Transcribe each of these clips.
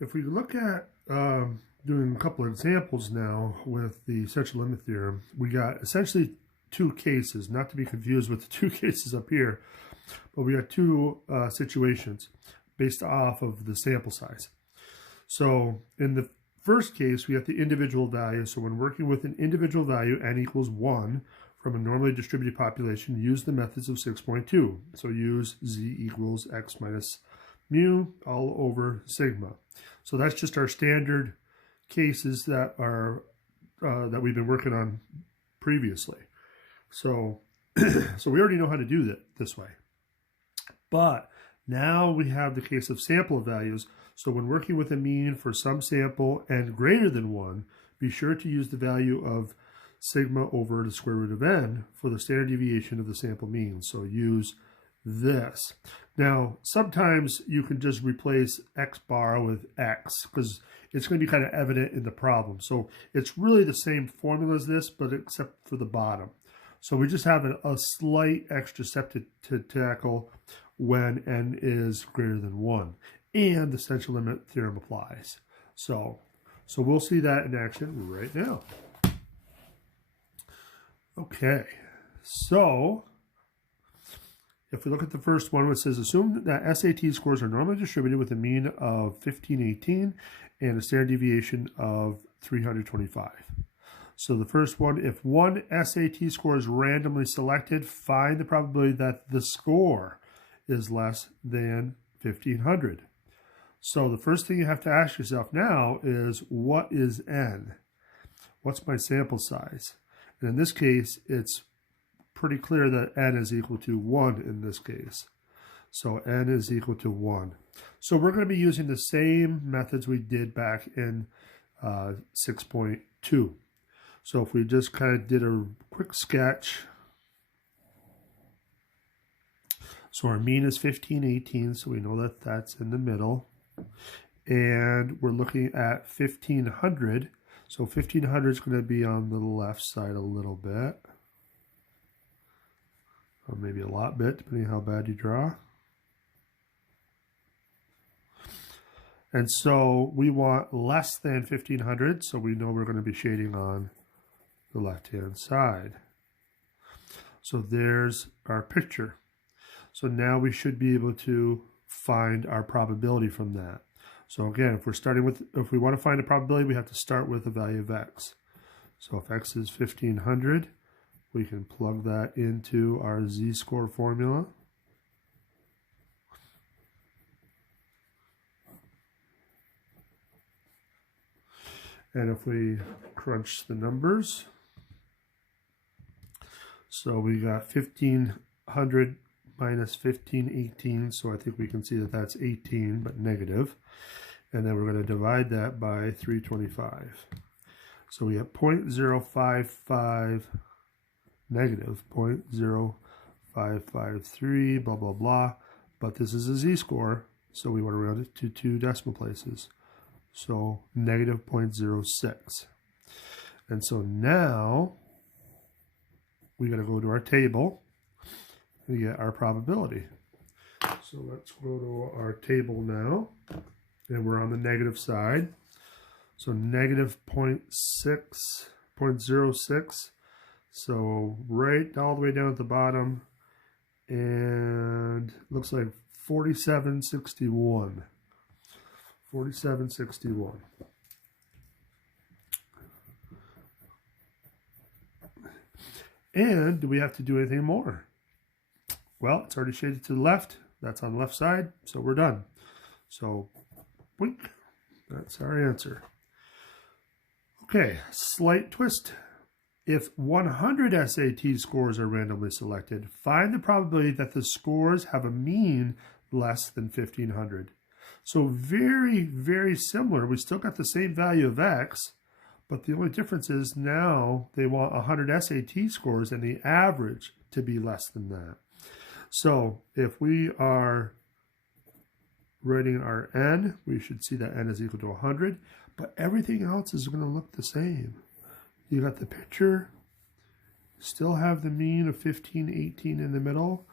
If we look at doing a couple of examples now with the central limit theorem, we got essentially two cases, not to be confused with the two cases up here, but we got two situations based off of the sample size. So in the first case, we have the individual value. So when working with an individual value, n equals 1, from a normally distributed population, use the methods of 6.2. So use z equals x minus mu all over sigma. So that's just our standard cases that are that we've been working on previously. So, so we already know how to do that this way. But now we have the case of sample values. So when working with a mean for some sample n greater than 1, be sure to use the value of sigma over the square root of n for the standard deviation of the sample mean. So use this. Now, sometimes you can just replace x bar with x because it's going to be kind of evident in the problem. So it's really the same formula as this, but except for the bottom. So we just have a slight extra step to tackle when n is greater than 1. And the central limit theorem applies. So we'll see that in action right now. Okay, so if we look at the first one, it says, assume that SAT scores are normally distributed with a mean of 1518 and a standard deviation of 325. So the first one, if one SAT score is randomly selected, find the probability that the score is less than 1500. So the first thing you have to ask yourself now is, what is n? What's my sample size? And in this case, it's pretty clear that n is equal to 1 in this case. So n is equal to 1. So we're going to be using the same methods we did back in 6.2. So if we just kind of did a quick sketch. So our mean is 1518, so we know that that's in the middle. And we're looking at 1500. So 1500 is going to be on the left side a little bit. Or maybe a lot bit, depending on how bad you draw. And so we want less than 1500, so we know we're going to be shading on the left-hand side. So there's our picture. So now we should be able to find our probability from that. So again, if we want to find a probability, we have to start with the value of x. So if x is 1500, we can plug that into our z-score formula. And if we crunch the numbers, so we got 1500 minus 1518, so I think we can see that that's 18, but negative. And then we're going to divide that by 325. So we have 0.055 negative 0.0553, blah, blah, blah. But this is a z-score, so we want to round it to 2 decimal places. So negative 0.06. And so now we got to go to our table and get our probability. So let's go to our table now, and we're on the negative side. So negative 0.06. So right all the way down at the bottom, and looks like 4761. 4761. And do we have to do anything more? Well, it's already shaded to the left. That's on the left side, so we're done. So, boink. That's our answer. Okay, slight twist. If 100 SAT scores are randomly selected, find the probability that the scores have a mean less than 1500. So very, very similar. We still got the same value of x, but the only difference is now they want 100 SAT scores and the average to be less than that. So if we are writing our n, we should see that n is equal to 100, but everything else is going to look the same. You got the picture, still have the mean of 1518 in the middle,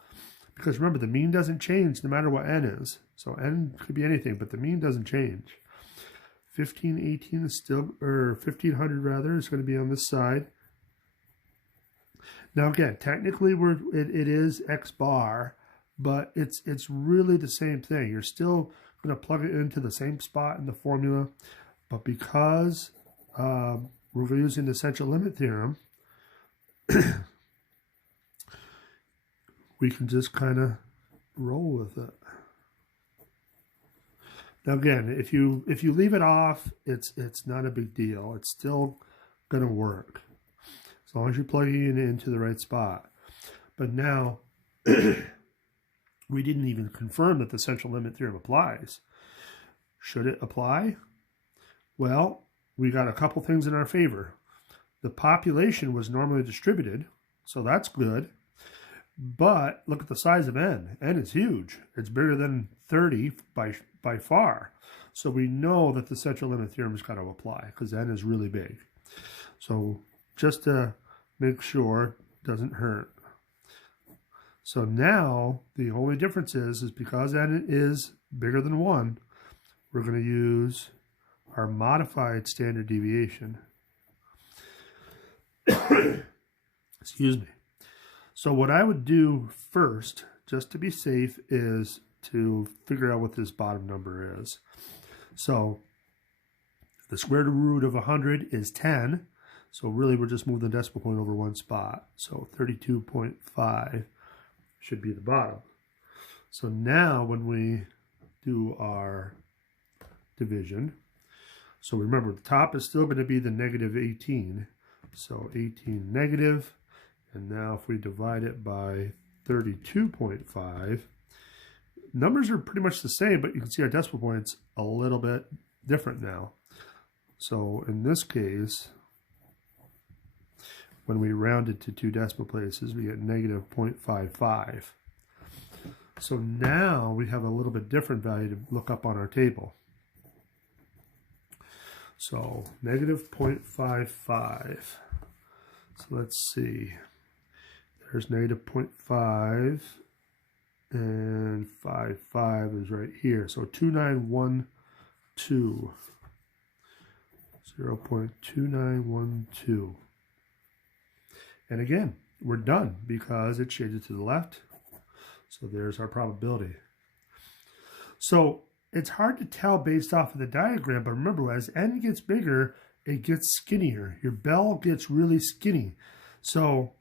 because remember, the mean doesn't change no matter what n is. So n could be anything, but the mean doesn't change. 1518 is still, or 1500 rather, is going to be on this side. Now again, technically it is X bar, but it's really the same thing. You're still going to plug it into the same spot in the formula, but because we're using the essential limit theorem, we can just kind of roll with it. Now again, if you leave it off, it's not a big deal. It's still going to work as long as you're plugging it into the right spot. But now we didn't even confirm that the essential limit theorem applies. Should it apply? Well, we got a couple things in our favor. The population was normally distributed, so that's good. But look at the size of n. N is huge. It's bigger than 30 by far. So we know that the essential limit theorem has got to apply because n is really big. So just to make sure it doesn't hurt. So now the only difference is because n is bigger than 1, we're going to use our modified standard deviation. Excuse me. So what I would do first, just to be safe, is to figure out what this bottom number is. So the square root of 100 is 10. So really we're just moving the decimal point over one spot. So 32.5 should be the bottom. So now when we do our division, so remember the top is still going to be the negative 18. So 18 negative. And now if we divide it by 32.5, numbers are pretty much the same, but you can see our decimal point's a little bit different now. So in this case, when we round it to 2 decimal places, we get negative 0.55. So now we have a little bit different value to look up on our table. So negative 0.55. So let's see. There's negative 0.5 and 55 is right here. So 2912. 0.2912. And again, we're done because it shaded to the left. So there's our probability. So it's hard to tell based off of the diagram, but remember, as n gets bigger, it gets skinnier. Your bell gets really skinny. So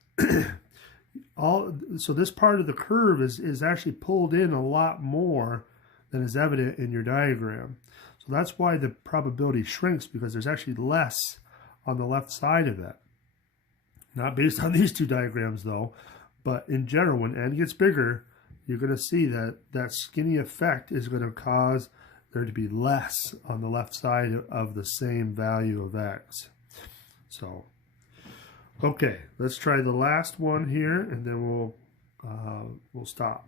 so this part of the curve is actually pulled in a lot more than is evident in your diagram. So that's why the probability shrinks, because there's actually less on the left side of it. Not based on these two diagrams though, but in general, when n gets bigger, you're going to see that that skinny effect is going to cause there to be less on the left side of the same value of x. So, okay, let's try the last one here, and then we'll stop.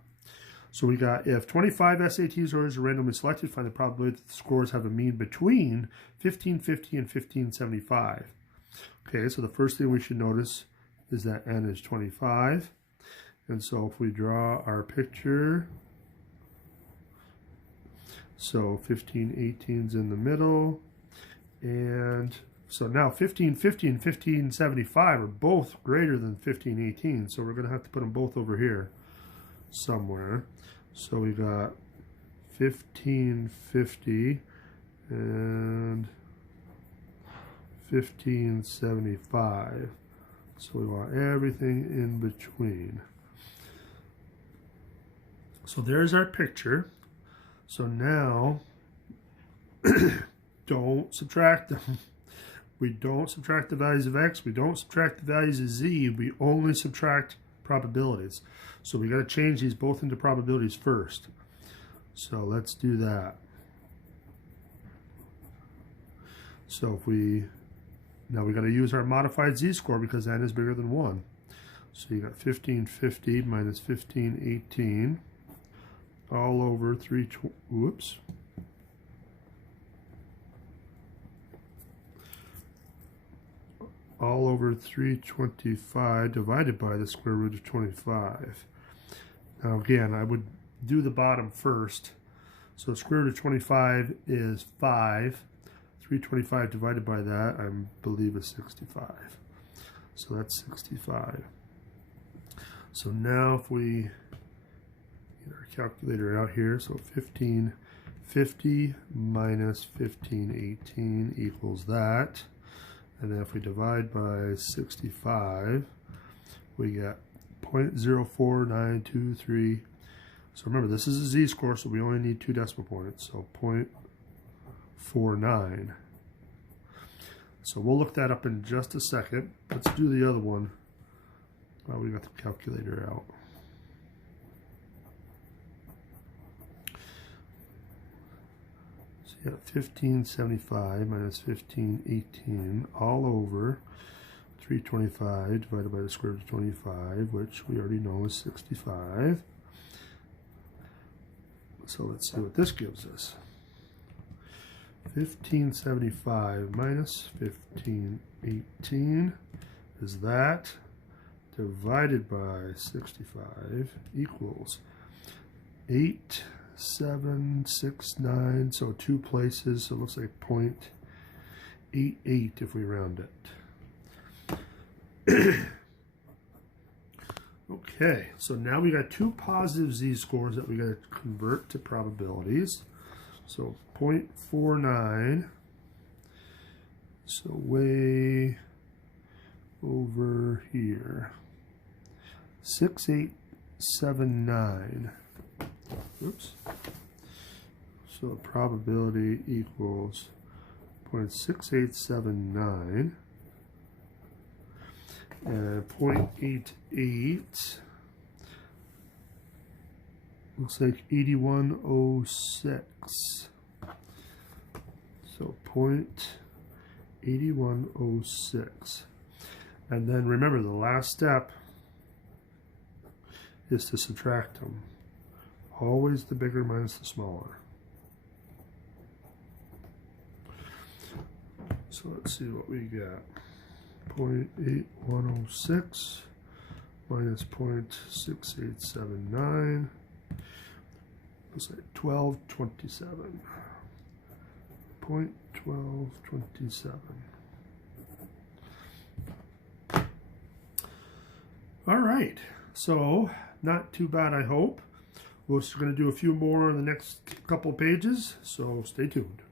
So we got, if 25 SAT scores are randomly selected, find the probability that the scores have a mean between 1550 and 1575. Okay, so the first thing we should notice is that n is 25. And so if we draw our picture, so 1518 is in the middle, and so now 1550 and 1575 are both greater than 1518, so we're going to have to put them both over here somewhere. So we got 1550 and 1575. So we want everything in between. So there's our picture. So now, don't subtract them. We don't subtract the values of x. We don't subtract the values of z. We only subtract probabilities. So we got to change these both into probabilities first. So let's do that. So if now we got to use our modified z-score because n is bigger than 1. So you got 1550 minus 1518 all over 320. Whoops. All over 325 divided by the square root of 25. Now again, I would do the bottom first. So square root of 25 is 5. 325 divided by that, I believe, is 65. So that's 65. So now if we get our calculator out here, so 1550 minus 1518 equals that. And then if we divide by 65, we get 0.04923. So remember, this is a z-score, so we only need 2 decimal points. So 0.49. So we'll look that up in just a second. Let's do the other one while we got the calculator out. So you got 1575 minus 1518 all over 325 divided by the square root of 25, which we already know is 65. So let's see what this gives us. 1575 minus 1518 is that, divided by 65 equals 8769, so 2 places, so it looks like 0.88 if we round it. Okay, so now we got 2 positive z-scores that we got to convert to probabilities. So 0.49, so way over here, 6879. Oops. So the probability equals 0.6879. And 0.88 looks like 8106. So 0.8106. And then remember, the last step is to subtract them. Always the bigger minus the smaller. So let's see what we got. 0.8106 minus 0.6879. Looks like 1227. 0.1227. All right, so not too bad, I hope. We're just going to do a few more in the next couple of pages, so stay tuned.